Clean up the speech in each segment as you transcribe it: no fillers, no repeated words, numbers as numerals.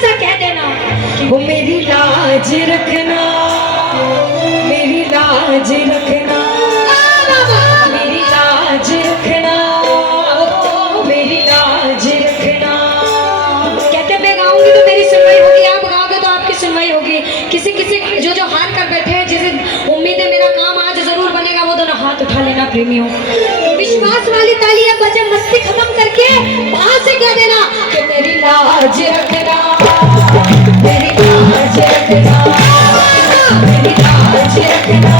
सा कह देना कि वो मेरी लाज रखना, मेरी लाज रखना, मेरी लाज रखना, मेरी लाज रखना। कहते मैं गाऊंगी तो मेरी सुनवाई होगी, आप गाओगे तो आपकी सुनवाई होगी। किसी किसी जो हार कर बैठे हैं, जिसे उम्मीद है मेरा काम आज जरूर बनेगा, वो दोनों हाथ उठा लेना प्रेमियों। विश्वास वाली तालियां बजे, मस्ती खत्म करके वहां से कह देना कि मेरी लाज रखना, मेरी लाज रखना, मेरी लाज रखना,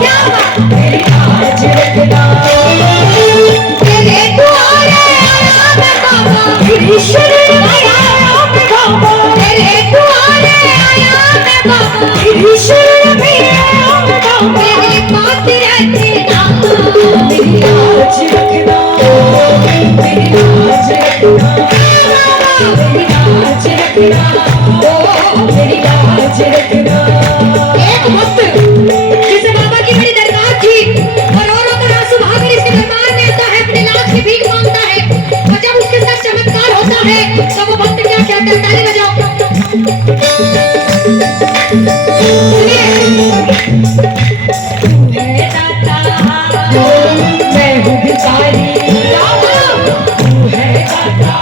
क्या बात, मेरी लाज रखना। तेरे द्वारे आया मैं बाबा, तेरी शरण आया मैं बाबा, तेरे द्वारे आया मैं बाबा, तेरी शरण आया मैं बाबा, मेरे पास रहते ना, मेरी लाज रखना, मेरी लाज रखना, मेरी लाज रखना, ओ मेरी लाज रखना। एक वक्त जिसे बाबा की बड़ी दरकार थी और औरों का आंसू बहाकर इसके दरबार में आता है, अपनी लाज की भीख मांगता है, और जब उसके साथ चमत्कार होता है तो वो भक्त क्या कहता है, ताली बजाओ। मैं हूँ भिखारी, तू है दाता,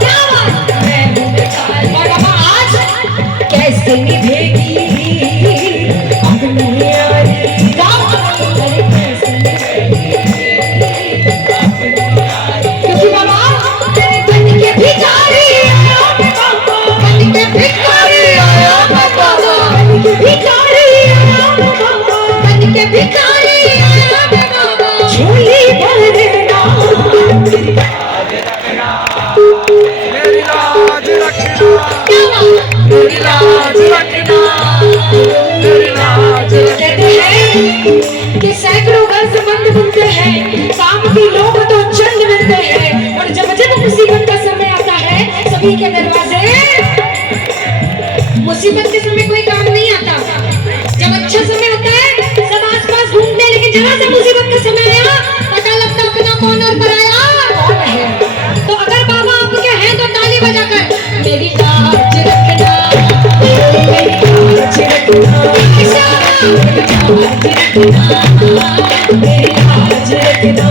क्या बात, मैं हूँ भिखारी। और बाबा आज कैसे निभेगी अपनी यारी, अरे कैसे निभेगी अपनी यारी, क्योंकि बाबा बन के भिखारी आया मैं बाबा, बन के भिखारी आया मैं बाबा, बन के भिखारी आया मैं बाबा, बन के भिखारी आया मैं बाबा, झोली भर देना, मेरी लाज रखना, मेरी लाज रखना, मेरी लाज रखना, मेरी लाज। कहते हैं कि सैकड़ों वर्ष बंद बनते हैं, काम की लोग तो चंद मिलते हैं, और जब जब मुसीबत का समय आता है सभी के दरवाजे, मुसीबत के समय कोई काम नहीं आता, जब अच्छा समय होता है सब आसपास ढूंढते हैं, लेकिन जहां से मुसीबत का समय आया पता लगता अपना कौन और पराया कौन है। तो अगर बाबा आपके हैं तो ताली बजाकर मेरी लाज रखना, मेरी लाज रखना, मेरी लाज रखना, मेरी लाज रखना।